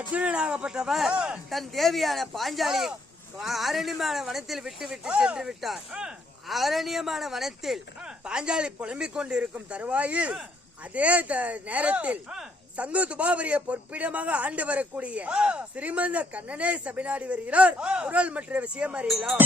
அர்ஜுனனாகப்பட்டவர் தன் தேவியான பாஞ்சாலியை அரண்யமான வனத்தில் விட்டு சென்று விட்டார். அரண்யமான வனத்தில் பாஞ்சாலி புலம்பிக் கொண்டு இருக்கும் தருவாயில் அதே நேரத்தில் சங்கு துபாபரிய பொற்பிடமாக ஆண்டு வரக்கூடிய ஸ்ரீமந்த கண்ணனே சபைநாடி வருகிறார். குரல் மற்ற விஷயம் அறியலாம்.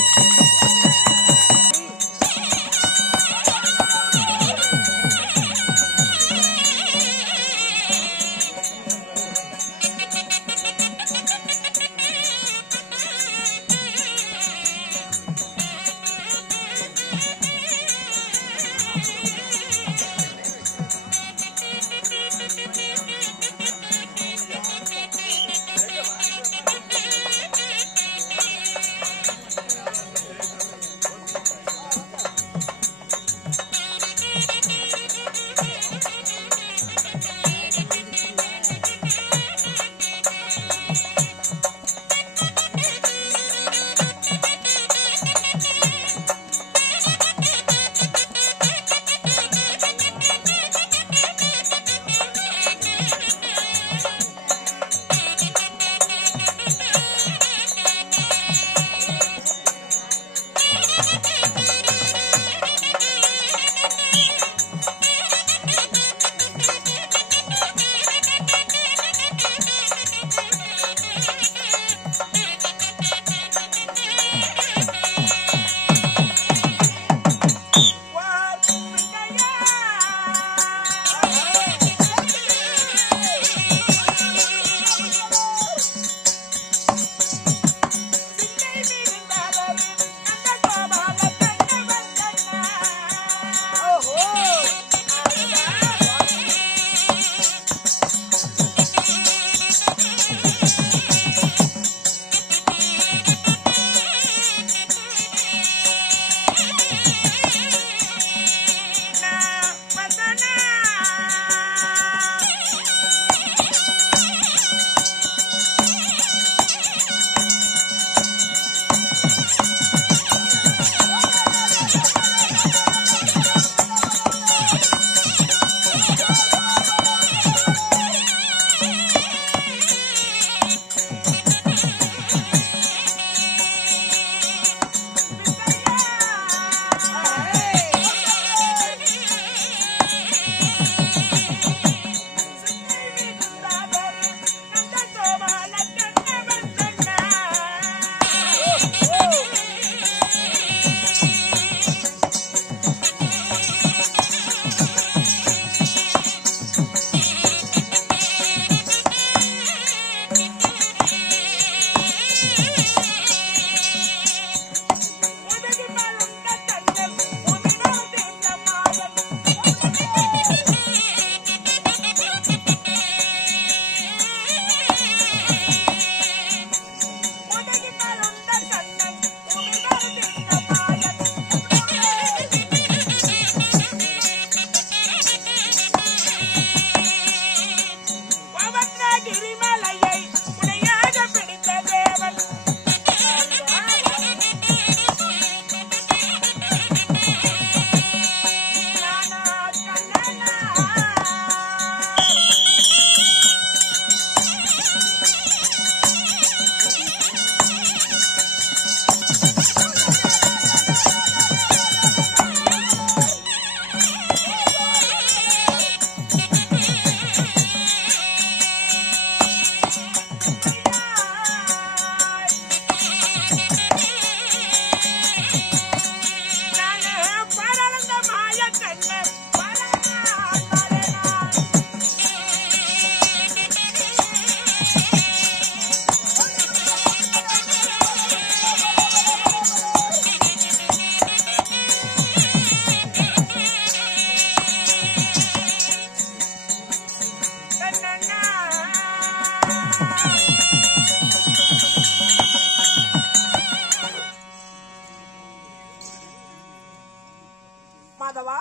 மாதவா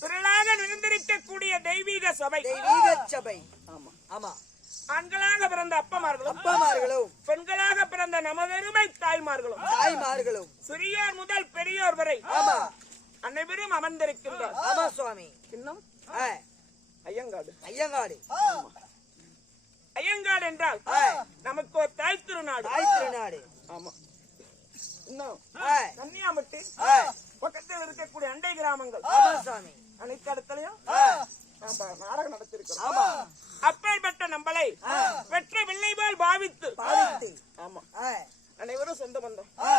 திரளாக நிறைந்திருக்கக்கூடிய தெய்வீக சபை ஆமா ஆமா. ஆண்களாக பிறந்த அப்பமார்களும் பெண்களாக பிறந்த நமதெருமை தாய்மார்களும் சிறியோர் முதல் பெரியோர் வரை அனைவரும் அமர்ந்திருக்கின்றார். ஆமா சுவாமி. இன்னும் ஐயங்காடு ஐயங்காடு என்றால் நமக்கு ஒரு தாய் திருநாடு. தாய் திருநாடு. ஆமா. இன்னும் ஆ, கன்னியாமட்டி ஆ, பக்கத்தில் இருக்கக்கூடிய அண்டை கிராமங்கள் ஆமா சாமி. அனைத்து இடத்துலயும் ஆ, நம்ம நாடகம் நடத்திருக்கிறோம். ஆமா. அப்பேற்பட்ட நம்மளை பெற்ற பிள்ளை போல் பாவித்து பாவித்து. ஆமா ஆ, அனைவரும் சொந்த பந்தம். ஆ,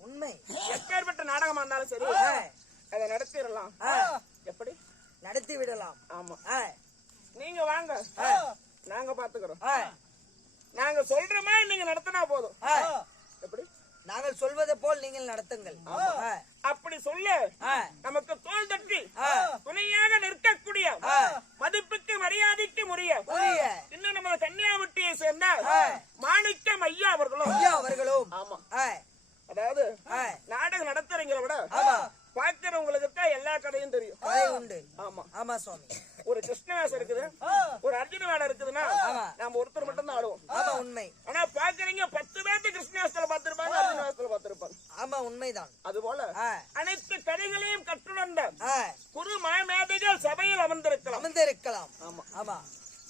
உண்மை. எப்பேற்பட்ட நாடகமா இருந்தாலும் சரி ஆ, அதை நடத்திடலாம். ஆ, எப்படி? நடத்தி விடலாம். ஆமா. ஆ, நீங்க வாங்க, நாங்க பாத்துக்கிறோம். ஆ, நாங்க சொல்ற மாதிரி நீங்க நடத்தினா போதும். ஆ, எப்படி? நாங்கள் சொல்வதை போல் நீங்கள் நடத்துங்கள். ஆ, அப்படி சொல்ல ஆ, நமக்கு தோல் தட்டி ஆ, துணையாக நிற்கக்கூடிய ஆ, மதிப்புக்கு மரியாதைக்கு முறிய புரிய. இன்னும் நம்ம கன்னியாகுமட்டியை சேர்ந்த ஆ, மாணிக்கம் ஐயா அவர்களும். ஐயா அவர்களும். ஆமா. ஆ, அதாவது ஆ, நாடகம் நடத்துறீங்கள விட ஆமா. பாக்குறவங்களுக்கு தான் எல்லா கதையும் தெரியும். கதை உண்டு. ஆமா. ஆமா சுவாமி. ஒரு கிருஷ்ணவேசம் இருக்குது, ஒரு அர்ஜுன வேடம் இருக்குதுன்னா ஆமா. நாம ஒருத்தர் மட்டும் தான் ஆடுவோம். ஆமா உண்மை. ஆனா பாக்குறீங்க 10 பேருக்கு கிருஷ்ணவேசத்துல பாத்திருப்பாங்க, அர்ஜுன வேஷத்துல பாத்திருப்பாங்க. ஆமா உண்மைதான். அது போல ஆ, அனைத்து கதைகளையும் கற்றுணர்ந்த ஆ, குரு மாமேதைகள் சபையில் அமர்ந்திருக்கலாம். அமர்ந்திருக்கலாம். ஆமா. ஆமா.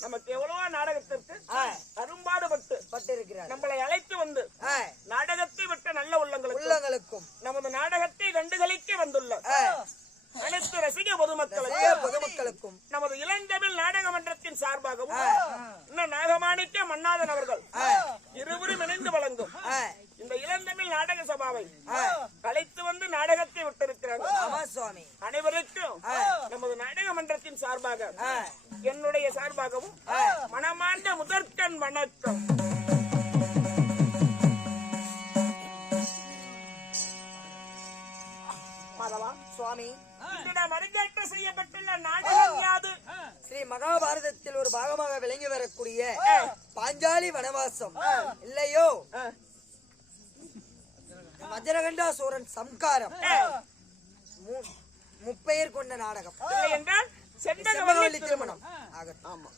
நமக்கு எவ்வளவோ நாடகத்திற்கு ஆ, அரும்பாடுபட்டு பட்டிருக்கிறார். நம்மளை அழைத்து வந்து ஆ, நாடகத்தை விட்ட நல்ல உள்ளங்களுக்கு உள்ளங்களுக்கும் நமது நாடகத்தை கண்டுகளிக்க வந்துள்ள ஆ, அனைத்து ரசிக பொதுமக்களுக்கு ரசிக பொதுமக்களுக்கும் நமது இளந்தமிழ் நாடக மன்றத்தின் சார்பாகவும் இன்னும் நாகமாணிக்க மன்னாதன் அவர்கள் இருவரும் இணைந்து வழங்கும் ஆ, இந்த இளந்தமிழ் நாடக சபாவை ஆ, அழைத்து வந்து நாடகத்தை விட்டிருக்கிறாங்க. ஆமா சுவாமி. அனைவருக்கும் ஆ, நமது நாடக மன்றத்தின் சார்பாக ஆ, என்னுடைய சார்பாகவும் ஆ, மனமார்ந்த முதற்கண் வணக்கம். மாதவா சுவாமி. இன்று நாம் அரங்கேற்ற செய்யப்பட்டுள்ள நாடகம் யாது? ஸ்ரீ மகாபாரதத்தில் ஒரு பாகமாக விளங்கி வரக்கூடிய பாஞ்சாலி வனவாசம் இல்லையோ? வஜ்ரகண்டாசூரன் சம்காரம் முப்பெயர் கொண்ட நாடகம். இல்லை என்றால் செண்பகவல்லி செண்பகவல்லி திருமணம் ஆகட்டும். ஆமா.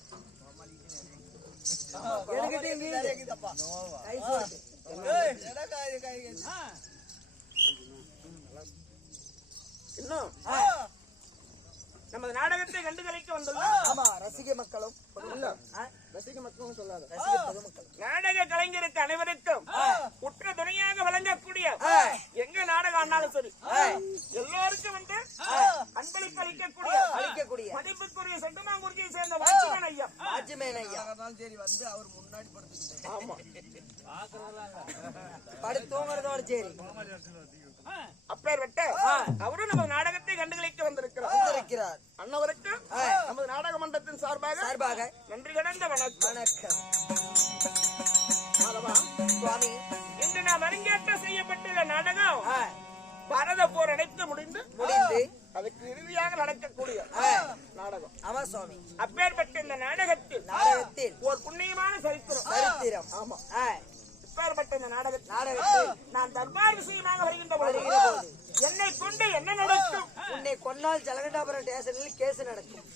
எனக்கிட்ட எங்க இருக்கு? கை சோறு. இன்னும் ஆ, நமது நாடகத்தை கண்டுகளிக்க வந்துள்ள ஆமா ரசிக மக்களும் ஆ, ரசிக மக்களும் சொல்லாத ரசிக பொதுமக்களும் நாடக கலைஞருக்கு அனைவருக்கும் உற்ற துணையாக விளங்கக்கூடிய ஆ, எங்க நாடகம் ஆனாலும் சரி ஆ, எல்லோருக்கும் வந்து அன்பளிப்பு அளிக்கக்கூடிய அளிக்கக்கூடிய மதிப்புக்குரிய செண்டுமாங்குறிச்சியை சேர்ந்த வாட்சிமேன் ஐயா. வாட்ச்மேன் ஐயா ஆமா. படுத்தோங்கிறதோட சரி அப்பேற்பட்ட அவரும் நம்ம நாடகத்தை கண்டுகளிக்க வந்திருக்கிறார். வந்திருக்கிறார். அன்னவருக்கு நமது நாடக மன்றத்தின் சார்பாக சார்பாக நன்றி கடந்த வணக்கம். வணக்கம். மாதவா, சுவாமி. இன்று நாம் அரங்கேற்ற செய்யப்பட்டுள்ள நாடகம் ஆ, பாரத போர் அடைத்து முடிந்து முடிந்து அதுக்கு இறுதியாக நடக்கக்கூடிய நாடகம். ஆமா சுவாமி. அப்பேற்பட்ட இந்த நாடகத்தில் நாடகத்தில் ஒரு புண்ணியமான சரித்திரம். சரித்திரம். ஆமா. ஆ, அப்பேற்பட்ட இந்த நாடகத்தில் நாடகத்தில் நான் தர்பார் விஷயமாக வருகின்ற பொழுது என்னை கொண்டு என்ன நடக்கும்? உன்னை கொன்னால் ஜலகண்டாபுரம் ஸ்டேஷனில் கேஸ் நடக்கும்.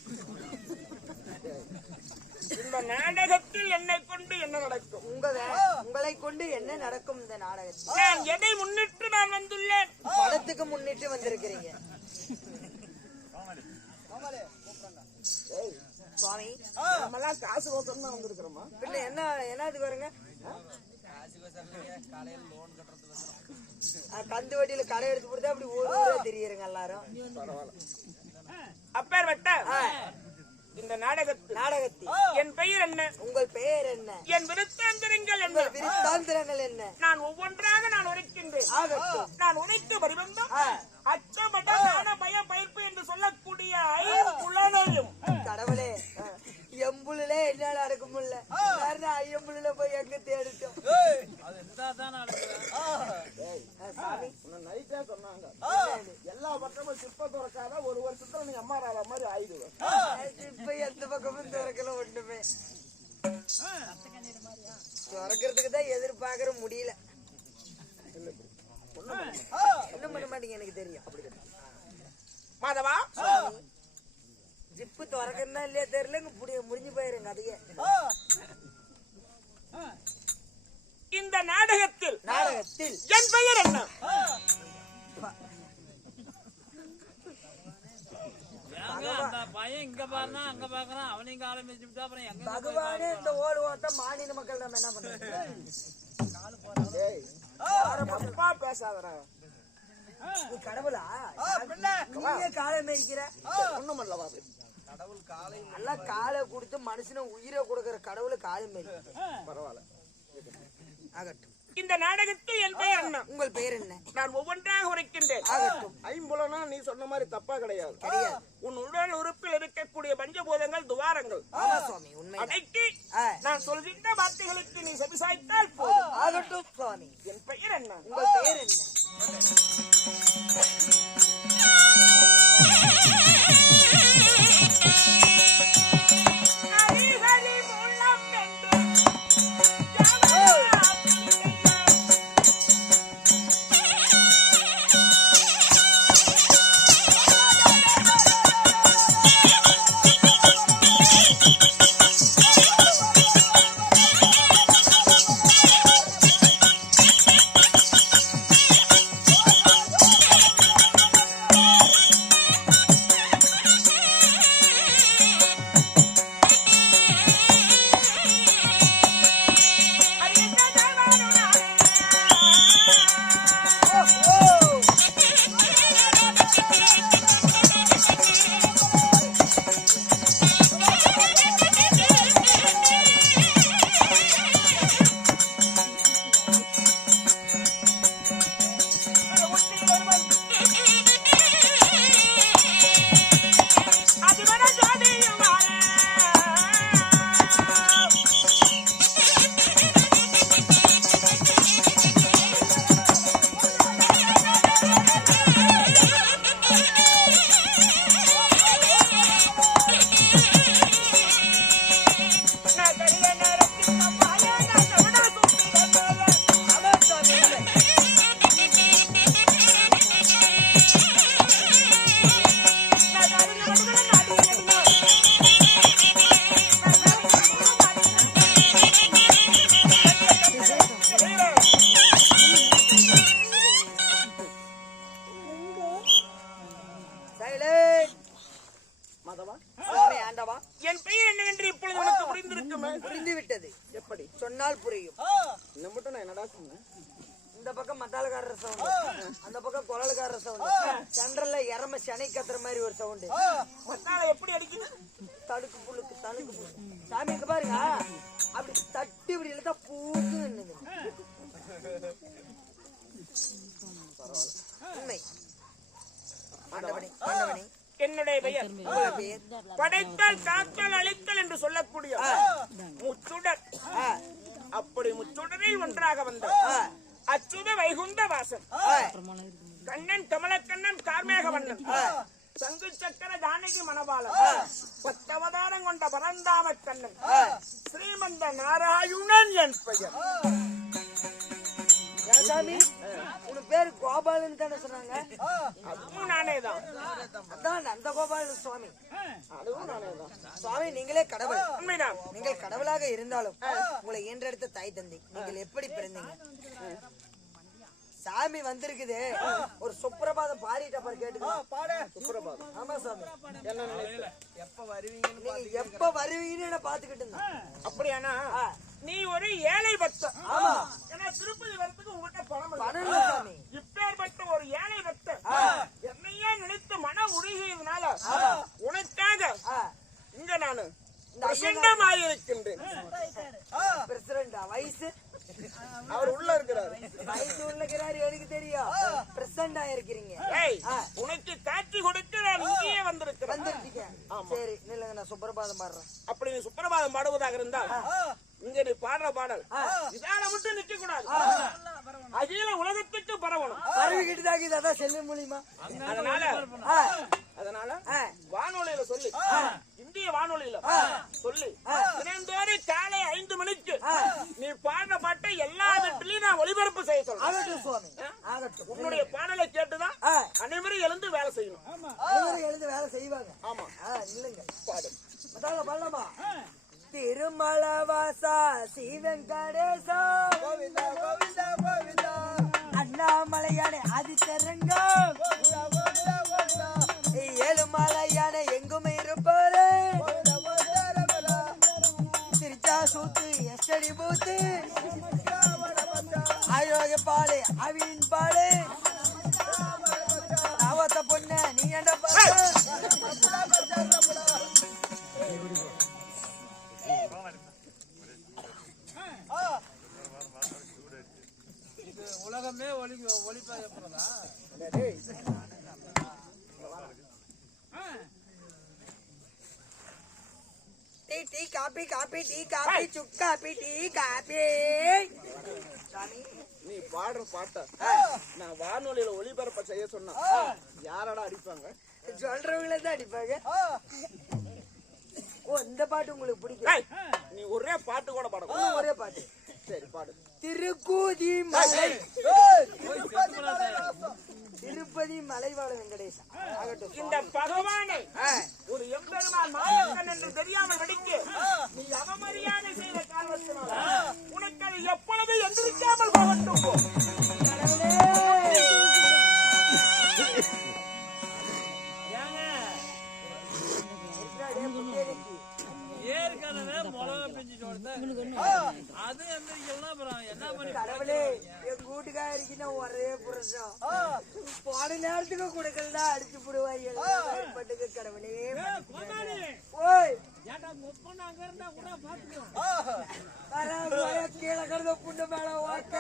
இந்த நாடகத்தில் என்னை கொண்டு என்ன நடக்கும்? உங்களை கொண்டு என்ன நடக்கும் இந்த நாடகத்தில்? நான் எதை முன்னிட்டு நான் வந்துள்ளேன்? படத்துக்கு முன்னிட்டு வந்திருக்கிறீங்க சுவாமி. நம்மலாம் காசு ரோசம் தான் வந்திருக்கிறோமா? பின்ன என்னதுக்கு வருங்க? கந்து வட்டியில கடை எடுத்து கொடுத்தா அப்படி ஊரே தெரியுங்க எல்லாரும். அப்பேற்பட்ட இந்த நாடகத்தில் என் பெயர் என்ன? உங்கள் பெயர் என்ன? என் விருத்தாந்திரங்கள் என்ன? விருத்தாந்திரங்கள் என்ன? நான் ஒவ்வொன்றாக நான் உரைக்கின்றேன். ஆகட்டும். நான் உரைத்து வடிவந்தம் அச்சமட்டான பய பயிர்ப்பு என்று சொல்லக்கூடிய ஐம்புலனையும் கடவுளே எம்புலே என்னால அடக்க முடியல. ஐயம்புல போய் எங்க தேடிட்டோம். நைட்டா சொன்னாங்க எல்லா பக்கமும் சிப்ப துறக்காத ஒரு வருஷத்துல நீ அம்மா ராவா மாதிரி ஆயிடுவேன். இப்ப எந்த பக்கமும் திறக்கல ஒண்ணுமே. திறக்கிறதுக்கு தான் எதிர்பார்க்கற முடியல. ஒண்ணும் பண்ண மாட்டீங்க எனக்கு தெரியும். மாதவா, ஜிப்பு திறக்கறதா இல்லையா தெரியல. முடிஞ்சு போயிருங்க அதையே. இந்த நாடகத்தில் என் பெயர் என்ன? இங்க பாருனா அங்க பாக்குறான் அவனையும் காலம் வச்சு விட்டா அப்புறம் எங்க பகவானே இந்த ஓடு ஓட்ட மாநில மக்கள் நம்ம என்ன தப்பா பேசாதடா. நீ கடவுளா? நீயே காலை மேய்க்கிற ஒண்ணும் இல்லவா நல்லா காலை கொடுத்து மனுஷனை உயிரை கொடுக்கிற கடவுளை காலை மேய்க்க பரவாயில்ல. ஆகட்டும். இந்த நாடகத்தில் என் பெயர் அண்ணா. உங்கள் பெயர் என்ன? நான் ஒவ்வொன்றாக உரைக்கின்றேன். ஆகட்டும். ஐம்புலனா நீ சொன்ன மாதிரி தப்பா கிடையாது. கிடையாது. உன் உடல் உறுப்பில் இருக்கக்கூடிய பஞ்சபூதங்கள் துவாரங்கள். ஆமா சுவாமி, உண்மை. அதைக்கு நான் சொல்கின்ற வார்த்தைகளுக்கு நீ செவிசாய்த்தால் போதும். ஆகட்டும் சுவாமி. என் பெயர் என்ன? உங்கள் பெயர் என்ன? என் பெயர் என்னவென்று இப்பொழுது உனக்கு புரிந்திருக்குமே? புரிந்து விட்டது. எப்படி சொன்னால் புரியும். இந்த மட்டும் நான் என்னடா சொன்னேன்? இந்த பக்கம் மத்தாளக்காரர் சவுண்ட், அந்த பக்கம் குழலுக்காரர் சவுண்ட், சென்ட்ரல்ல எரம சனை கத்துற மாதிரி ஒரு சவுண்ட். மத்தால எப்படி அடிக்குது? தடுக்கு புழுக்கு தடுக்கு புழுக்கு. சாமி இங்க பாருங்க, அப்படி தட்டி இப்படி இழுத்தா பூக்கு என்னது உண்மை. ஆண்டவனே, ஆண்டவனே, என்னுடைய பெயர் உங்கள் பெயர்? படைத்தல் காத்தல் அழித்தல் என்று சொல்லக்கூடிய முச்சுடர். அப்படி முச்சுடரில் ஒன்றாக வந்த அச்சுத வைகுந்த வாசன், கண்ணன் கமலக்கண்ணன் கார்மேகவண்ணன், சங்கு சக்கர ஜானகி மணவாளன், பத்தவதாரம் கொண்ட பரந்தாம கண்ணன், ஸ்ரீமந்த நாராயணன் என் பெயர். சாமி உனக்கு பேரு கோபாலன் தானே சொன்னாங்க? அதுவும் நானே தான். அதான் அந்த கோபாலன் சுவாமி. அதுவும் நானே தான். சுவாமி நீங்களே கடவுள். உண்மைதான். நீங்கள் கடவுளாக இருந்தாலும் உங்களை ஈன்றெடுத்த தாய் தந்தை நீங்கள் எப்படி பிறந்தீங்க? சாமி வந்திருக்குது, ஒரு சுப்பிரபாதம் பாடிட்ட பாரு, கேட்டுக்கலாம். சுப்பிரபாதம். ஆமா சாமி, என்ன நினைத்த? நீங்க எப்ப வருவீங்கன்னு பாத்துக்கிட்டு இருந்தேன். அப்படியானா நீ ஒரு ஏழை பக்தன். ஆமா, ஏன்னா திருப்பதி வரத்துக்கு உங்ககிட்ட பணம் பணம் இல்லை. இல்ல சாமி. இப்பேற்பட்ட ஒரு ஏழை பக்தன் என்னையே நினைத்து மன உருகியதுனால உனக்காக இங்க நானு பிரசண்டமாயிருக்கின்றேன். பிரசிடண்டா வயசு? அவர் உள்ள இருக்கிறார். வயசு உள்ளக்கிறாரு எனக்கு தெரியும். பிரசண்டா இருக்கிறீங்க. உனக்கு காட்சி கொடுத்து நான் இங்கேயே வந்திருக்கிறேன். வந்திருக்கீங்க. சரி நில்லுங்க, நான் சுப்பிரபாதம் பாடுறேன். அப்படி நீ சுப்பிரபாதம் பாடுவதாக இருந்தால் இங்க நீ பாடுற பாடல் இதால மட்டும் நிக்க கூடாது, அகில உலகத்துக்கு பரவணும். பரவிக்கிட்டு தான் இருக்குது, அதான் செல்வ மூலியமா. அதனால வானொலியில சொல்லி, இந்திய வானொலியில சொல்லி தினந்தோறும் காலை 5 மணிக்கு நீ பாடுற பாட்டை எல்லா இடத்துலயும் நான் ஒளிபரப்பு செய்ய சொல்றேன். ஆகட்டும் சுவாமி, ஆகட்டும். உன்னுடைய பாடலை கேட்டுதான் அனைவரும் எழுந்து வேலை செய்யணும். அனைவரும் எழுந்து வேலை செய்வாங்க. ஆமா, இல்லைங்க, பாடு பாடலாமா? திருமலவாசா சிவங்கடேசா கோவிந்தா கோவிந்தா கோவிந்தா, அண்ணாமலையான ஆதித்தரங்கம், ஏழுமலையான எங்கும் இருப்பாரு, டேய், tea tea coffee coffee tea coffee சுக் காபி டீ காபி. சாமி நீ பாடுற பாட்ட நான் வானொலியில ஒளிபரப்ப செய்ய சொன்னா யாரடா அடிப்பாங்க? சொல்றவங்கள தான் அடிப்பாங்க. ஓ இந்த பாட்டு உங்களுக்கு பிடிக்கும்? டேய், நீ ஒரே பாட்டு கூட பாடக்கூடாது. ஒரே பாட்டு. சரி பாடு. திருக்கூதி மலை திருப்பதி மலைவாழ வெங்கடேசா ஆகட்டும். இந்த பகவானை ஒரு எம்பெருமான் மாயக்கன் என்று தெரியாமல் வெடிக்கு நீ அவமரியாதை செய்த காரணத்தினால உனக்கு அது எப்பொழுது எந்திரிக்காமல் போகட்டும் போ. ஏற்கனவே மிளகா பிஞ்சு அது எந்திரிக்கலாம். அப்புறம் என்ன பண்ணி கடவுளே எங்க வீட்டுக்காரிக்குன்னா ஒரே புருஷம் போன நேரத்துக்கு கொடுக்கலடா அடிச்சு போடுவாங்க. கடவுளே ஓய் ஏன்டா முப்பண்ண அங்க இருந்தா கூட பாத்துக்கோ. கீழே கிடந்த புண்ணு மேல ஓட்ட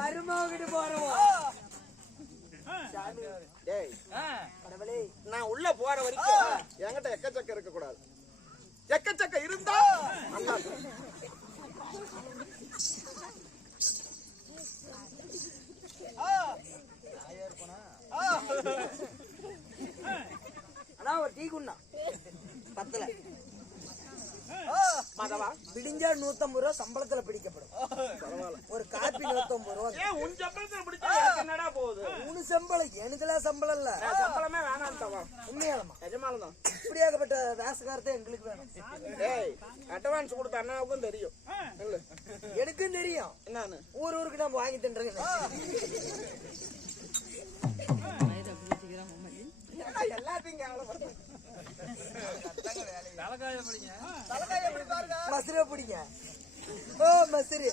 மருமகிட்டு போறோம். டேய், கடவுளே நான் உள்ள போற வரைக்கும் என்கிட்ட எக்கச்சக்க இருக்க கூடாது. எக்கச்சக்க இருந்தா அண்ணா ஆனா ஒரு டீ குண்ணா பத்தல மாதவா பிடிஞ்சா 150 ரூபா சம்பளத்துல பிடிக்கப்படும். ஒரு காப்பி 150 ரூபா. ஏன் உன் சம்பளத்தை பிடிச்சா எனக்கு என்னடா போகுது? 3 சம்பளம் எனக்குலாம் சம்பளம் இல்ல. நான் சம்பளமே வேணாம்ட்டவா. உண்மையாலமா நிஜமாலும் தான். இப்படியாகப்பட்ட வேசகாரத்தை எங்களுக்கு வேணும். டேய், அட்வான்ஸ் கொடுத்த அண்ணாவுக்கும் தெரியும். இல்ல எனக்கும் தெரியும். என்னன்னு ஊருக்கு நம்ம வாங்கி தின்றேன். எல்லாத்தையும் கேவலப்படுறேன். தலைக்காய படிங்க. மசுரை பிடிங்க. ஓ மசுரு.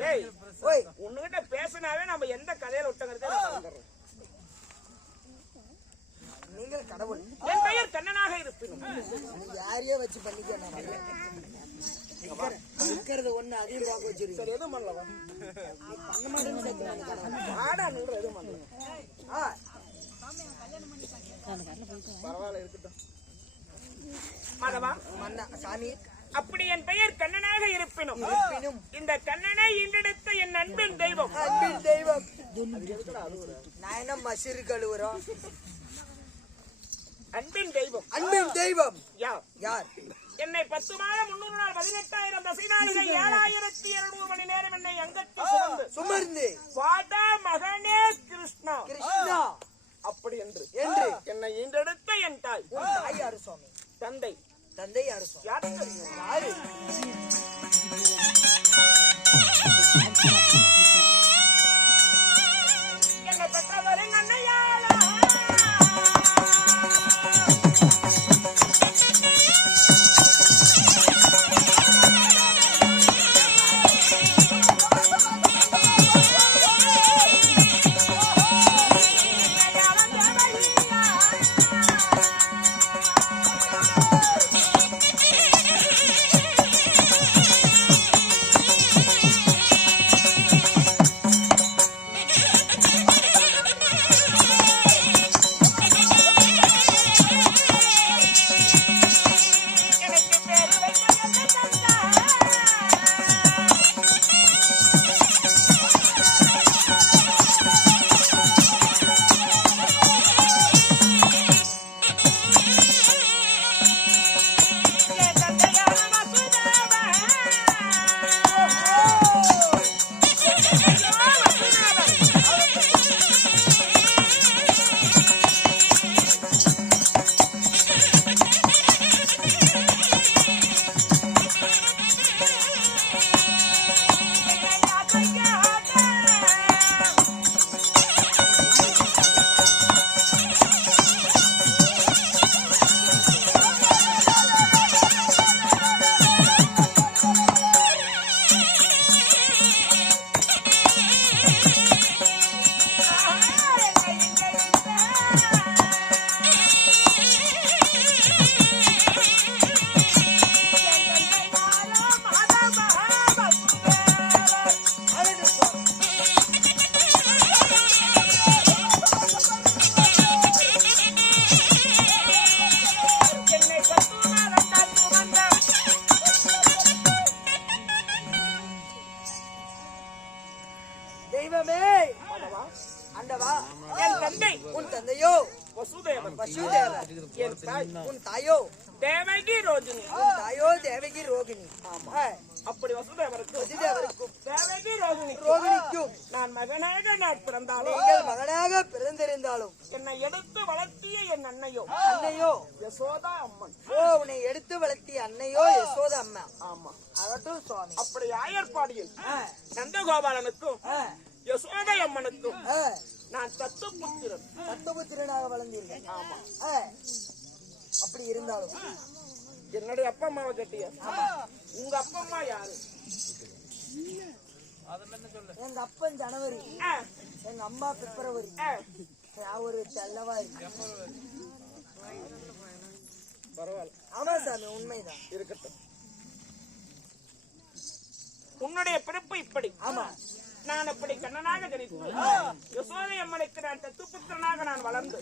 டேய், ஓய் உன்கிட்ட பேசினாவே நம்ம எந்த கதையில விட்டங்கிறதே நான் மறந்துடுறேன். நீங்கள் கடவுள். என் பெயர் கண்ணனாக இருப்பினும் நீ யாரையோ வச்சு பண்ணிக்க நான் வரல. இருக்கிறது ஒண்ணு அதையும் பார்க்க வச்சிருக்கேன். சரி எதுவும் பண்ணலவா? நீ பண்ண மாட்டேன்னு சேர்த்து ஆடா நின்ற எதுவும் பண்ணல. பரவாயில்ல இருக்கட்டும். மாதவா மன்னா சாமி அப்படி என் பெயர் கண்ணனாக இருப்பினும் இருப்பினும் இந்த கண்ணனை ஈன்றெடுத்த என் அன்பின் தெய்வம். அன்பின் தெய்வம். நான் என்ன மசிறு கழுவுறோம்? அன்பின் தெய்வம். அன்பின் தெய்வம் யார்? யார்? என்னை 10 மாதம் 300 நாள் 18,000 தசை நாளிகள் 7,200 மணி நேரம் என்னை அங்கத்தில் சுமர்ந்து பாடா மகனே கிருஷ்ணா கிருஷ்ணா அப்படி என்று என்று என்னை ஈன்றெடுத்த என் தாய். உன் தாய் யாரு சுவாமி? தந்தை தந்தை யாரு சுவாமி? யார் தெரியும்? யாரு? என்னை பெற்றவரின் அன்னையாளா அப்பா என் தந்தை உன் தந்தையோ வசுதேவன், வசுதேவர், என் தாய் உன் தாயோ தேவகி ரோஜினி. உன் தாயோ தேவகி ரோகிணி. அப்படி வசுதேவருக்கு வசுதேவருக்கும் தேவகி ரோகிணிக்கு ரோகிணிக்கும் நான் மகனாக நான் பிறந்தாலும் நீங்கள் மகனாக பிறந்திருந்தாலும் என்னை எடுத்து வளர்த்திய என் அன்னையோ அன்னையோ யசோதா அம்மன். உன்னை எடுத்து வளர்த்திய அன்னையோ யசோத அம்மா. ஆமா, அதட்டும் சுவாமி. அப்படி ஆயர்பாடியில் நந்தகோபாலனுக்கும் யசோதை அம்மனுக்கும் நான் தத்து புத்திரன். தத்துவத்திரனாக வளர்ந்தீர்கள். ஆமா, அப்படி இருந்தாலும் என்னுடைய அப்பா அம்மாவை கட்டிய உங்க அப்பா அம்மா யாரு? எங்க அப்பன் ஜனவரி, எங்க அம்மா பிப்ரவரி, நான் ஒரு தெல்லவாரி. பரவாயில்ல, ஆமா சாமி, உண்மைதான். இருக்கட்டும். உன்னுடைய பிறப்பு இப்படி. ஆமா, நான் அப்படி கண்ணனாக கணித்து யசோதை அம்மனுக்கு நான் தத்துப்புத்திரனாக நான் வளர்ந்து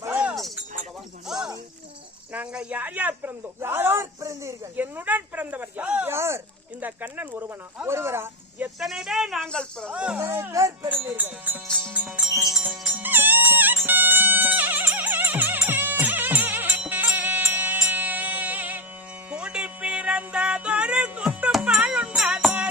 நாங்கள் யார் யார் பிறந்தோம்? யாரார் பிறந்தீர்கள்? என்னுடன் பிறந்தவர் யார்? யார்? இந்த கண்ணன் ஒருவனா? ஒருவரா? எத்தனை பேர் நாங்கள் பிறந்தோம்? எத்தனை பேர் பிறந்தீர்கள்? கூடி பிறந்ததொரு குட்டு பால் உண்டாதொரு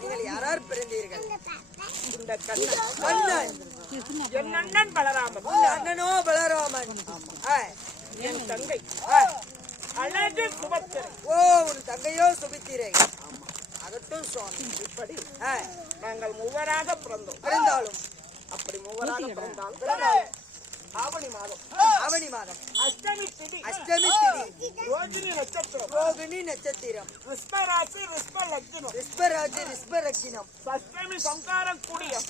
நீங்கள் யாரார் பிறந்தீர்கள்? இந்த கண்ணன் கண்ணன், என் அண்ணன் பலராமன், உன் அண்ணனோ பலராமன். என் தங்கை அழகு சுபத்திரை. உன் தங்கையோ சுபித்திரை. அதட்டும் சுவாமி. இப்படி நாங்கள் மூவராக பிறந்தோம். பிறந்தாலும் அப்படி மூவராக பிறந்தாலும் ஆவணி மாதம், ஆவணி மாதம், அஷ்டமி திதி, அஷ்டமி திதி, ரோகிணி நட்சத்திரம், ரோகிணி நட்சத்திரம், ரிஷ்பராசி, ரிஷ்ப லக்னம், ரிஷ்பராஜி, ரிஷ்பரட்சினம், சஷ்டமி சங்கார கூடியம்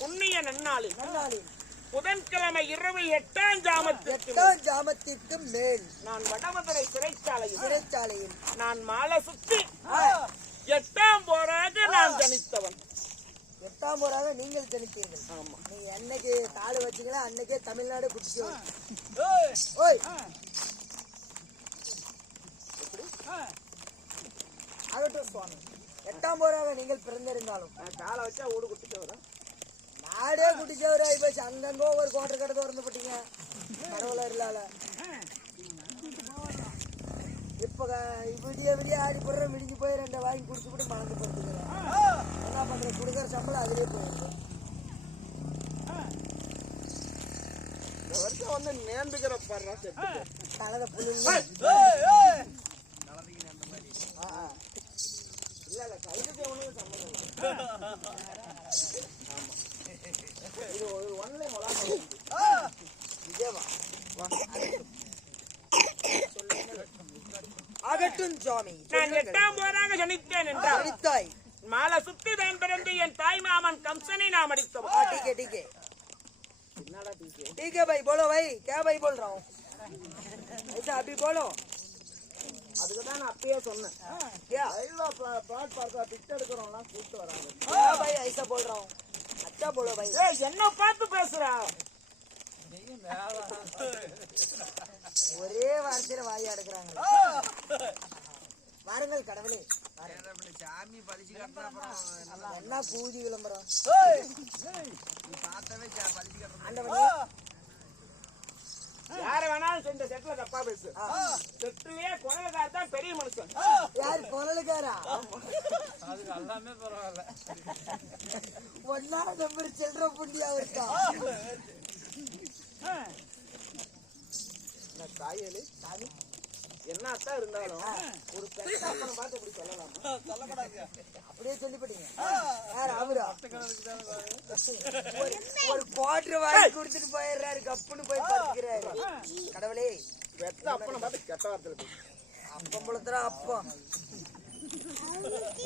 புண்ணிய நன்னாளில் நன்னாளில் புதன்கிழமை இரவு 8ஆம் ஜாமத்திற்கு 8ஆம் ஜாமத்திற்கு மேல் நான் வடமதுரை சிறைச்சாலையில் சிறைச்சாலையில் நான் மாலை சுத்தி 8ஆம் போராக நான் ஜனித்தவன். 8ஆம் போராக நீங்கள் ஜனித்தீர்கள். ஆமா, நீங்க என்னைக்கு காடு வச்சீங்களா அன்னைக்கே தமிழ்நாடு குடிச்சு ஓய் ஆகட்டும் சுவாமி. 8ஆம் போராக நீங்கள் பிறந்திருந்தாலும் நான் காலை வச்சா ஓடு குட்டிட்டு வரேன். நாடே குடிச்சவராய் போச்சு. அங்கங்க ஒரு கோட்டை கடை திறந்து போட்டீங்க கடவுளர் இல்லால. இப்ப விடிய விடிய ஆடி போடுற விடிஞ்சு போய் 2 வாங்கி குடிச்சு கூட மறந்து போட்டுக்கிறேன். என்ன பண்ற, குடுக்கிற சம்பளம் அதிலே போயிருக்கு. இந்த வருஷம் வந்து நேர்ந்துக்கிற பாடுறா செத்து கலத புல்லு அதுக்கு எவனும் சம்மந்தம் இல்லை. இது ஒரு ஒன்லை மொழாக விஜயவா ஆகட்டும் சுவாமி. நான் 8ஆம் போராக ஜனித்தேன் என்றால் அடித்தாய். மாலை சுத்தி தான் பிறந்து என் தாய் மாமன் கம்சனை நாம் அடித்தோம். ठीक है ठीक है என்னடா டீச்சே? ठीक है भाई बोलो भाई क्या भाई बोल रहा हूँ ऐसा अभी बोलो அதுக்கு தான் நான் அப்பயே சொன்னேன். क्या பாட் பார்த்தா பிட் எடுக்கிறோம்லாம் கூப்பிட்டு வராங்க. क्या भाई ऐसा बोल रहा हूँ अच्छा बोलो भाई ஏய் என்ன பார்த்து பேசுறா? ஒரே வார்த்தையில வாய் அடக்குறாங்க. வாருங்கள் கடவுளே சாமி பலிச்சு கட்டினா என்ன பூஜை விளம்பரம் பார்த்தவே பலிச்சு கட்டுறோம். ஆண்டவனே யார வேணாலும் சென்ற செட்ல தப்பா பேசு. செட்லயே குரலுக்கார தான் பெரிய மனுஷன். யார் குரலுக்காரா அதுக்கு எல்லாமே பரவாயில்ல. ஒன்னா நம்பர் செல்ற புண்டியா இருக்கா காயலு என்ன அத்தான் இருந்தாலும் ஒரு பெரிய அப்பனை பார்த்து இப்படி சொல்லலாமா? சொல்லக்கூடாது. அப்படியே சொல்லிப்பட்டீங்க யார் அவரா ஒரு குவார்டர் வாங்கி குடுத்துட்டு போயிடுறாரு கப்புன்னு போய் படுத்துக்கிறாரு. கடவுளே வெத்த அப்பனை பார்த்து கெட்ட வார்த்தையில பேசு. அப்பம் புலத்துறா அப்பம்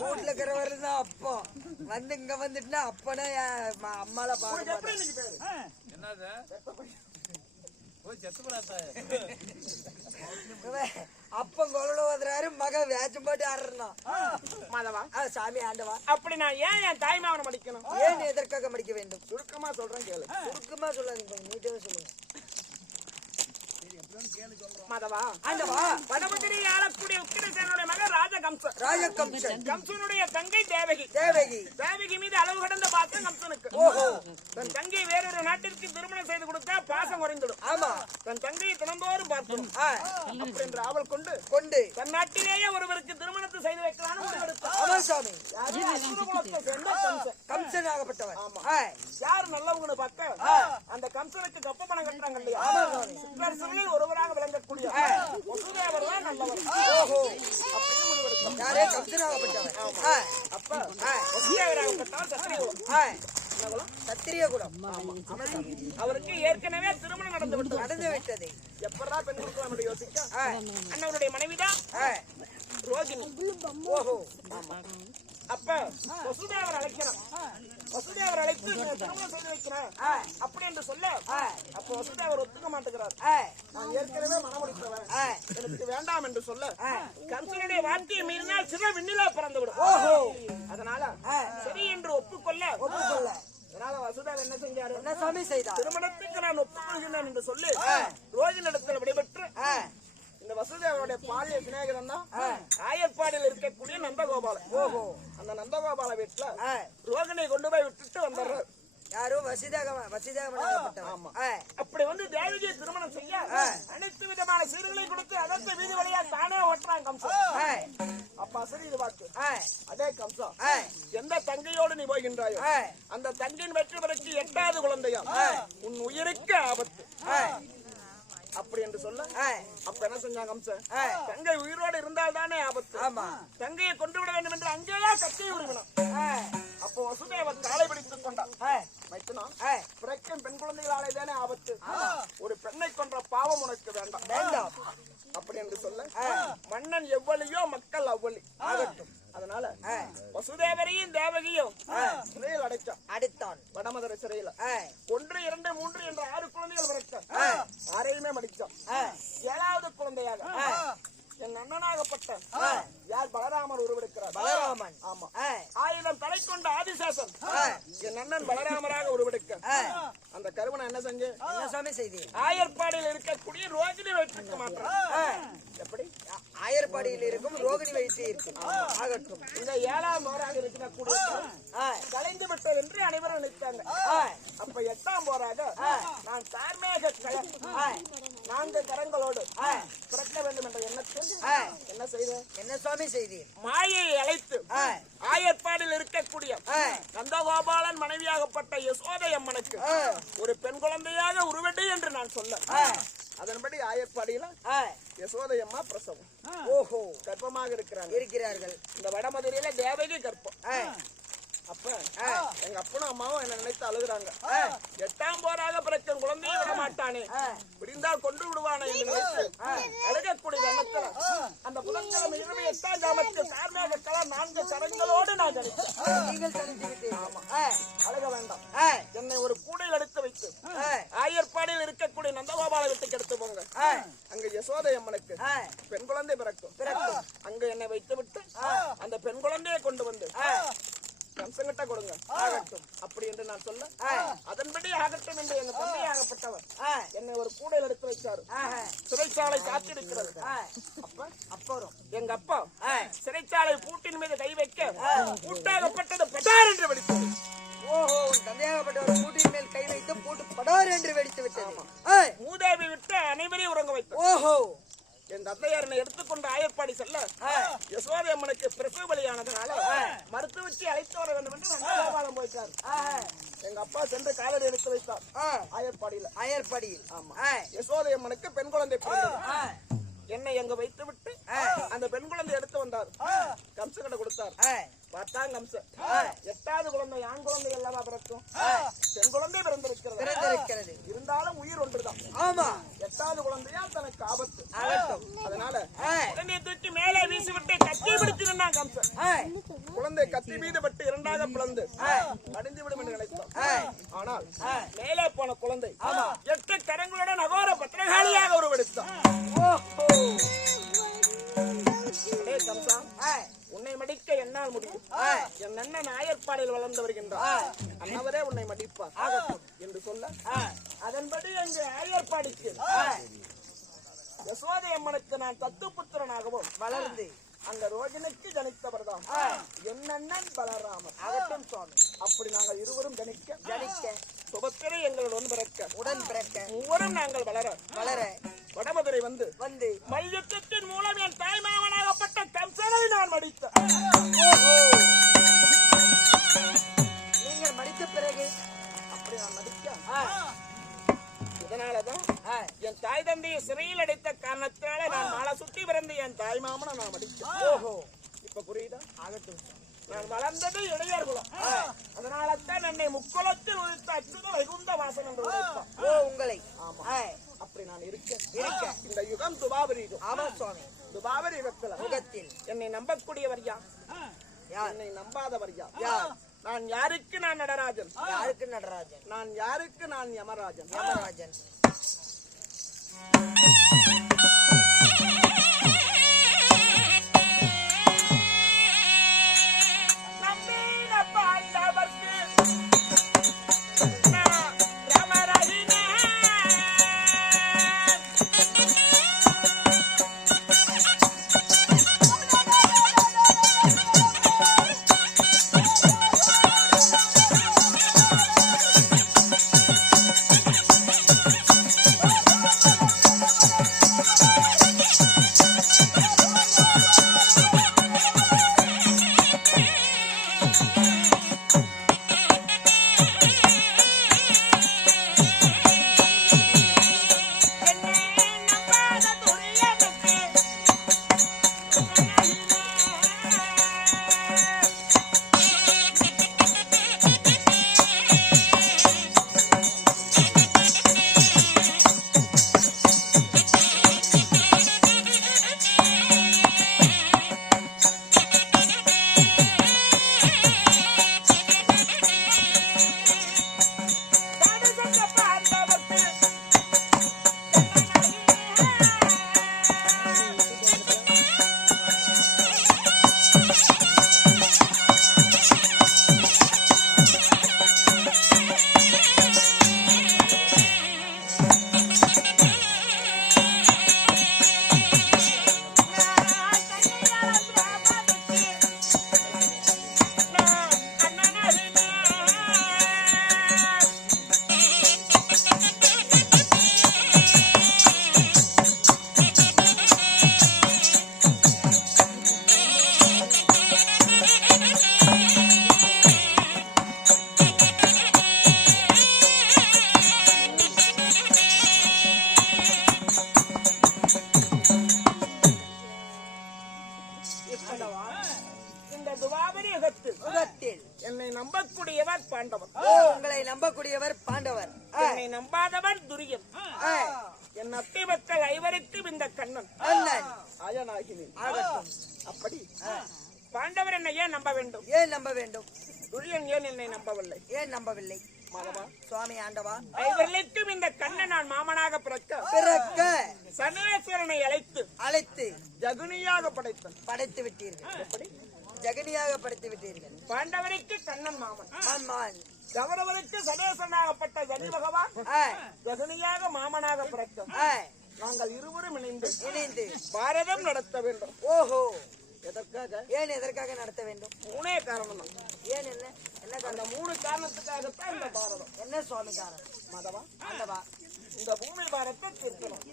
வீட்டுல இருக்கிற வரதான் அப்பம் வந்து இங்க வந்துட்டுனா அப்பனா அம்மால உனக்கு எப்படி பாக்க இன்னைக்கு பேரு? என்னது போய் செத்து போடாத. அப்பம் கொலல ஓதுறாரு மக வேச்சம் போட்டு ஆடுறான். மாதவா சாமி ஆண்டவா அப்படி நான் ஏன் என் தாய் மாவனை மடிக்கணும்? ஏன் எதற்காக மடிக்க வேண்டும்? சுருக்கமா சொல்றேன் கேளு. சுருக்கமா சொல்லாதீங்க கொஞ்சம் நீட்டாவே சொல்லுங்க. மாதவா ஆண்டவா வடபதிரி ஆளக்கூடிய உக்கிரசேனுடைய மகன் ராஜகம்சன். ராஜகம்சன் கம்சனுடைய தங்கை தேவகி. தேவகி தேவகி மீது அளவு கடந்த பாசம் கம்சனுக்கு. ஓஹோ தன் தங்கை வேறொரு நாட்டிற்கு திருமணம் செய்து கொடுத்தா பாசம் குறைந்துடும். ஆமா தன் தங்கையை தினந்தோறும் பார்க்கணும் அப்படி என்று ஆவல் கொண்டு கொண்டு தன் நாட்டிலேயே ஒருவருக்கு திருமணத்தை செய்து வைக்கலாம்னு முடிவெடுத்தார். ஆமா சாமி யாரு? அசுர குலத்தை சேர்ந்த கம்சன். கம்சன் ஆகப்பட்டவர். ஆமா. ஆ, யாரு நல்லவங்கன்னு பார்த்தா அந்த கம்சனுக்கு கப்ப பணம் கட்டுறாங்க இல்லையா? சிற்றரசர்களில் ஒருவராக விளங்கக்கூடிய வசுதேவர் தான் நல்லவர். ஓஹோ அப்படின்னு முடிவெடுத்தார். யாரே கம்சன் ஆகப்பட்டவர். ஆ, அப்ப வசுதேவராகப்பட்டவர் சத்திரிய குலம். ஆ, என்ன குலம்? சத்திரிய குலம் அவருக்கு ஏற்கனவே திருமணம் நடந்து விட்டது. நடந்து விட்டது. எப்படா பெண் கொடுக்கலாம் என்று யோசிக்க ஆ, அண்ணனுடைய மனைவிதான் ஆ, ரோகிணி. ஓஹோ அப்ப வசுதேவர் அழைக்கிறான். வசுதேவர் அழைத்து நீ திருமணம் செய்து வைக்கிறேன் ஆ, அப்படி என்று சொல்ல ஆ, அப்ப வசுதேவர் ஒத்துக்க மாட்டேங்கிறார். ஆ, நான் ஏற்கனவே மனமுடித்தவன், ஆ, எனக்கு வேண்டாம் என்று சொல்ல ஆ. கம்சனுடைய வார்த்தையை மீறினால் சிவ விண்ணிலா பிறந்து விடும். ஓஹோ அதனால ஆ, சரி என்று ஒப்புக்கொள்ள ஒப்புக்கொள்ள அதனால வசுதேவர் என்ன செஞ்சாரு? என்ன சாமி செய்தார்? திருமணத்துக்கு நான் ஒப்புக்கொள்கிறேன் என்று சொல்லி ரோகிணிடத்தில் விடைபெற்று ஆ, இந்த வசுதேவருடைய பாலிய சிநேகிதன் தான் ஆயர்பாடியில் இருக்கக்கூடிய நந்தகோபாலன். ஓஹோ அந்த நந்தகோபால வீட்டுல ஆ, ரோகிணியை கொண்டு போய் விட்டுட்டு வந்துடுறாரு. யாரும் வசிதாகமன் ஆகப்பட்டவர். ஆ, அப்படி வந்து தேவகியை திருமணம் செய்ய அனைத்து விதமான சீர்களை கொடுத்து அதற்கு வீதி வழியா தானே ஓட்டுறான் கம்சன். ஆ, அப்ப அசரி இது வாக்கு ஆ, அதே கம்சம் ஆ, எந்த தங்கையோடு நீ போகின்றாயோ ஆ, அந்த தங்கையின் வெற்றி பெறக்கு 8வது குழந்தையா உன் உயிருக்கு ஆபத்து ஆ, அப்படி என்று சொல்ல ஆ, அப்ப என்ன செஞ்சாங்க கம்சன்? ஆ, தங்கை உயிரோடு இருந்தால் தானே ஆபத்து. ஆமா தங்கையை கொண்டு விட வேண்டும் என்று அங்கேயே கத்தியை உருவினான். ஆ, அப்போ வசுதேவர் காலை பிடித்துக் கொண்டான். ஆ, மைத்துனா ஆ, பிறக்கும் பெண் குழந்தைகளாலே தானே ஆபத்து. ஒரு பெண்ணை கொன்ற பாவம் உனக்கு வேண்டாம் வேண்டாம். அப்படி என்று சொல்ல மன்னன் எவ்வளியோ மக்கள் அவ்வளி ஆகட்டும். அதனால ஆ, வசுதேவரையும் தேவகியும் சிறையில் அடைச்சான். அடித்தான். வடமதுரை சிறையில ஆ, 1, 2, 3 என்ற 6 குழந்தைகள் பிறக்க ஆ, 6ஐயுமே மடிச்சான். ஆ, 7வது குழந்தையாக என் அண்ணனாகப்பட்ட யார் பலராமர் உருவெடுக்கிறார். பலராமன். ஆமா. ஆ, 1000 தலை கொண்ட ஆதிசேஷன் ஆ, என் அண்ணன் பலராமராக உருவெடுக்க ஆ, அந்த கருவனை என்ன செஞ்சு என்ன சாமி செய்தி? ஆயர்பாடியில் இருக்கக்கூடிய ரோகிணி வெற்றிக்கு மாற்றம். ஆ, எப்படி? ஆயர்பாடியில் இருக்கும் ரோகிணி வைத்து இருக்கு. ஆகட்டும். இந்த 7ஆம் போராக இருக்கக்கூடிய ஆ, கலைந்து விட்டது என்று அனைவரும் நினைத்தாங்க. ஆ, அப்ப 8ஆம் போராக நான் தார்மேக கலம் ஆ, 4 கரங்களோடு ஆ, பிறக்க வேண்டும் என்ற எண்ணத்தில் ஆ, என்ன செய்தேன்? என்ன சுவாமி செய்தி? மாயை அழைத்து ஆ, ஆயர்பாடில் இருக்கக்கூடிய ஆ, நந்தகோபாலன் மனைவியாகப்பட்ட யசோதை அம்மனுக்கு ஆ, ஒரு பெண் குழந்தையாக உருவெடு என்று நான் சொல்ல ஆ, அதன்படி ஆயர்பாடியில ஆ, யசோதை அம்மா பிரசவம். ஓஹோ, கர்ப்பமாக இருக்கிறாங்க. இருக்கிறார்கள். இந்த வடமதுரையில தேவகி கர்ப்பம். அப்ப எங்க அப்பனும் அம்மாவும் என்ன நினைத்து அழுகுறாங்க. 8ஆம் போராக பிறக்கும் குழந்தையை விட மாட்டானே, விடிந்தால் கொண்டு விடுவானே என்று நினைத்து அழுகக்கூடிய எண்ணத்துல அந்த புதன்கிழமை இரவு 8ஆம் ஜாமத்தில் கார்மேக கலர் 4 சரங்களோடு நான் நினைத்தேன். நீங்கள் தெரிந்து விட்டீர்கள். ஆமா, அழுக வேண்டாம். என்னை ஒரு கூடையில் எடுத்து வைத்து ஆயர்பாடியில் இருக்கக்கூடிய நந்தகோபால வீட்டுக்கு எடுத்து போங்க. அங்க யசோதை அம்மனுக்கு பெண் குழந்தை பிறக்கும். அங்க என்னை வைத்து விட்டு அந்த பெண் குழந்தையை கொண்டு வந்து கம்சங்கிட்ட கொடுங்க ஆகட்டும் அப்படி என்று நான் சொல்ல, அதன்படி ஆகட்டும் என்று எங்க தந்தையாகப்பட்டவர் என்னை ஒரு கூடையில் எடுத்து வைச்சாரு. சிறைச்சாலை காத்திருக்கிறது. அப்புறம் எங்க அப்பா சிறைச்சாலை பூட்டின் மீது கை வைக்க பூட்டாகப்பட்டது பட்டார் என்று வெடித்தது. ஓஹோ, உன் தந்தையாகப்பட்ட ஒரு பூட்டின் மேல் கை வைத்து பூட்டு படார் என்று வெடித்து விட்டது. மூதேவி விட்டு அனைவரையும் உறங்க வைத்தார். ஓஹோ, என் தந்தையார் என்னை எடுத்துக்கொண்டு ஆயர்பாடி செல்ல யசோதை அம்மனுக்கு பிரசவ பலியானதுனால மருத்துவச்சி அழைத்து வர வேண்டும் என்று நந்தகோபாலம் போயிட்டார். எங்க அப்பா சென்று காலடி எடுத்து வைத்தார் ஆயர்பாடியில். ஆமா, யசோதை அம்மனுக்கு பெண் குழந்தை பிறந்தது. என்னை அங்க வைத்து விட்டு அந்த பெண் குழந்தை எடுத்து வந்தார். கம்சகிட்ட கொடுத்தார். பார்த்தாங்க கம்சன், 8வது குழந்தை ஆண் குழந்தை அல்லவா பிறக்கும், பெண் குழந்தை பிறந்திருக்கிறது. இருந்தாலும் உயிர் ஒன்றுதான். ஆமா, 8வது குழந்தையால் தனக்கு ஆபத்து. அதனால குழந்தையை தூக்கி மேலே வீசிவிட்டு கத்தி பிடித்து நின்றான் கம்சன். குழந்தை கத்தி மீது பட்டு 2ஆக பிளந்து அடிந்து விடும் என்று நினைத்தான். ஆனால் மேலே போன குழந்தை 8 கரங்களுடன் அகோர பத்திரகாளியாக உருவெடுத்தான். கம்சா, உன்னை மடிக்க என்னால் முடியும். என் அண்ணன் ஆயர்பாடியில் வளர்ந்து வருகின்றார். அண்ணவரே உன்னை மடிப்பார் என்று சொல்ல, அதன்படி எங்க ஆயர்பாடிக்கு யசோதை அம்மனுக்கு நான் தத்துப்புத்திரனாகவும் வளர்ந்து அந்த ரோஜனுக்கு ஜனித்தவர் தான் என் அண்ணன் பலராமன் ஆகட்டும் சுவாமி. அப்படி நாங்கள் இருவரும் ஜனிக்க சுபத்திரை எங்களுடன் உடன் பிறக்க மூவரும் நாங்கள் வளர வடமதுரை வந்து மல்யுத்தத்தின் மூலம் என் தாய்மாமனாகப்பட்ட கம்சனை நான் மடித்தேன். நீங்கள் மடித்த பிறகு அப்படி நான் மடிக்க இதனாலதான் என் தாய் தந்தையை சிறையில் அடைத்த காரணத்தினால நான் மாலை சுற்றி பிறந்த என் தாய் மாமனை நான் மடித்தேன். ஓஹோ, இப்ப புரியுதா? ஆகட்டும். நான் வளர்ந்தது இளையர் குலம். அதனாலதான் என்னை முக்குலத்தில் உதித்த அச்சுத வைகுந்த வாசன் என்று உரைப்பான். உங்களை. ஆமா, அப்படி நான் இருக்க இந்த யுகம் துபாபரி யுகம். ஆமா சுவாமி, துபாபரி யுகத்தில் என்னை நம்பக்கூடியவர் யார், என்னை நம்பாதவர் யார்? நான் யாருக்கு நான் நடராஜன், யாருக்கு நடராஜன், நான் யாருக்கு நான் யமராஜன். துவாபரி யுகத்தில் யுகத்தில் என்னை நம்பக்கூடியவர் பாண்டவர், உங்களை நம்பக்கூடியவர் பாண்டவர், என்னை நம்பாதவர் துரியன். என் அத்தை மக்கள் ஐவருக்கும் இந்த கண்ணன் அண்ணன் ஆயனாகினேன். ஆகட்டும். அப்படி பாண்டவர் என்னை ஏன் நம்ப வேண்டும்? ஏன் நம்ப வேண்டும்? துரியன் ஏன் என்னை நம்பவில்லை? ஏன் நம்பவில்லை? மாதவா, சுவாமி ஆண்டவா, ஐவர்களுக்கும் இந்த கண்ணன் நான் மாமனாக பிறக்க சனேஸ்வரனை அழைத்து ஜகுனியாக படைத்தன். படைத்து விட்டீர்கள். எப்படி? ஜெகனியாக படைத்து விட்டீர்கள். பாண்டவருக்கு கண்ணன் மாமன், ஆமான். கௌரவருக்கு சனேசனாகப்பட்ட சனி பகவான் ஜகுனியாக மாமனாக பிறக்கும். நாங்கள் இருவரும் இணைந்து பாரதம் நடத்த வேண்டும். ஓஹோ, எதற்காக? ஏன் எதற்காக நடத்த வேண்டும்? மூணே காரணம் தான். ஏன் என்ன என்ன அந்த காரணம்? 3 காரணத்துக்காகத்தான் இந்த பாரதம். என்ன சுவாமி காரணம்? மாதவா, ஆண்டவா, இந்த பூமி பாரத்தை தீர்க்கணும்.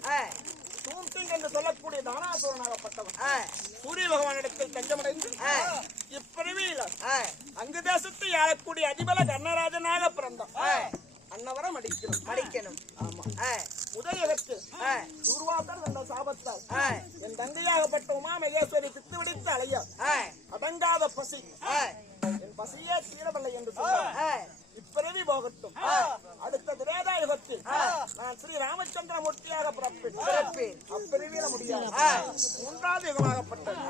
தூண்சிங் என்று சொல்லக்கூடிய தானாசுரனாகப்பட்டவன் சூரிய பகவானிடத்தில் தஞ்சமடைந்து இப்பிறவியில அங்கு தேசத்தை ஆளக்கூடிய அதிபல கர்ணராஜனாக பிறந்தான். அன்னவரம் அடிக்கணும். ஆமா. உதயகத்து துர்வாசர் என்ற சாபத்தால் என் தங்கையாகப்பட்ட உமா மகேஸ்வரி பித்து விடுத்து அலையா அடங்காத பசி, என் பசியே தீரவில்லை என்று சொன்னார். இப்பிறவி போகட்டும். அடுத்த திரேதா யுகத்தில் நான் ஸ்ரீ ராமச்சந்திரமூர்த்தியாக பிறப்பேன். அப்பிறவியில முடியாது. 3வது யுகமாகப்பட்டது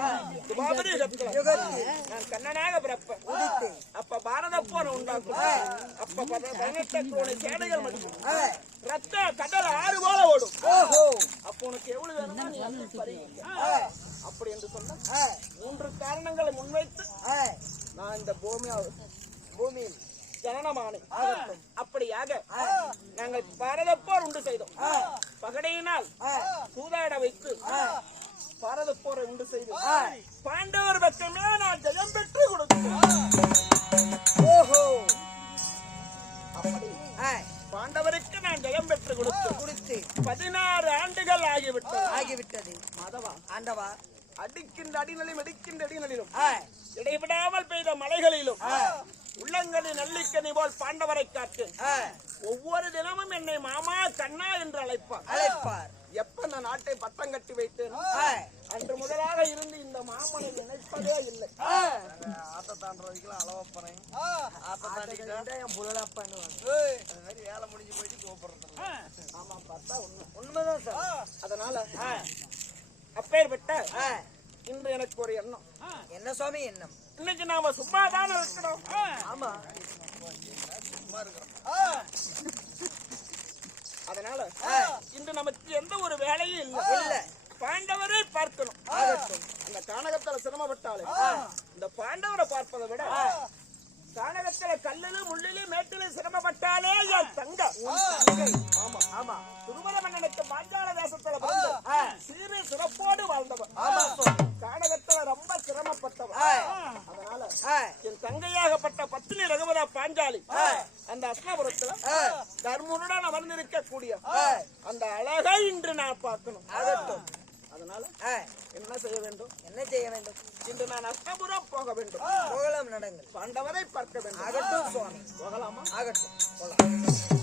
துவாபரி யுகத்தில் நான் கண்ணனாக பிறப்பேன். அப்ப பாரத போர் உண்டாக்கும். அப்ப 18 கோடி சேனைகள் மடியும். ரத்த கடல் ஆறு போல ஓடும். அப்ப உனக்கு எவ்வளவு வேணுமோ நீ அள்ளி பறிக்க. அப்படி என்று சொன்ன 3 காரணங்களை முன்வைத்து நான் இந்த பூமியில் ஜனனமானேன். அப்படியாக நாங்கள் பாரத போர் உண்டு செய்தோம். பகடையினால் சூதாட வைத்து பாரத போரை உண்டு செய்து பாண்டவர் பக்கமே நான் ஜெயம் பெற்று கொடுத்தேன். அப்படி பாண்டவருக்கு நான் ஜெயம் பெற்று கொடுத்து 16 ஆண்டுகள் ஆகிவிட்டது. மாதவா, ஆண்டவா, அடிக்கின்ற அடிநிலையும் அடிக்கின்ற அடிநிலையிலும் இடைவிடாமல் பெய்த மலைகளிலும் உள்ளங்களின் நல்லிக்கனி போல் பாண்டவரை காத்து ஒவ்வொரு தினமும் என்னை மாமா கண்ணா என்று அழைப்பார். எப்ப நான் நாட்டை பட்டம் கட்டி வைத்தேன் அன்று முதலாக இருந்து இந்த மாமனை நினைப்பதே இல்லை. ஆத்த தாண்டதுக்கெல்லாம் அளவா போறேன். ஆத்த தாண்டிக்கிட்டா என் புலடா பண்ணுவாங்க. அது மாதிரி வேலை முடிஞ்சு போயிட்டு கூப்பிடுறது. ஆமா, பார்த்தா உண்மைதான் சார். அதனால அப்பேற்பட்ட இன்று எனக்கு ஒரு எண்ணம். என்ன சுவாமி எண்ணம்? இன்னைக்கு நாம சும்மா தானே இருக்கிறோம். ஆமா, சும்மா இருக்கிறோம். அதனால இன்று நமக்கு எந்த ஒரு வேலையும் இல்ல. பாண்டவரை பார்க்கணும். அந்த கானகத்துல சிரமப்பட்டாலே இந்த பாண்டவரை பார்ப்பதை விட கானகத்துல கல்லிலும் முள்ளிலும் மேட்டிலும் சிரமப்பட்டாலே என் தங்க. ஆமா ஆமா, திருமண மன்னனுக்கு பாஞ்சால தேசத்துல சீரை சிறப்போடு வாழ்ந்தவர். கானகத்துல ரொம்ப சிரமப்பட்டவர். அதனால என் தங்கையாகப்பட்ட பத்தினி ரகுவதா பாஞ்சாலி அந்த அஸ்னாபுரத்துல தர்மருடன் அமர்ந்திருக்க கூடிய அந்த அழகை இன்று நான் பார்க்கணும். அதனால என்ன செய்ய வேண்டும்? இன்று நான் அஸ்னாபுரம் போக வேண்டும். போகலாம், நடங்கள். பாண்டவரை பார்க்க வேண்டும். ஆகட்டும் சுவாமி, போகலாமா? ஆகட்டும், போகலாம்.